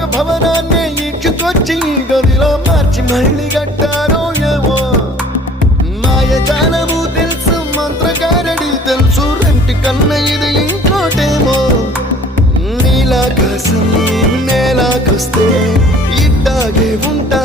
ఒక భవనాన్ని ఈడ్చుకొచ్చి గదిలో మార్చి మళ్ళీ కట్టారో ఏమో మాయజాలము తెలుసు మంత్రగారడి తెలుసు రెంటి కన్న ఇది ఇంకోటేమో నీలాకాశం నేలాకొస్తే ఇట్టాగే ఉంటా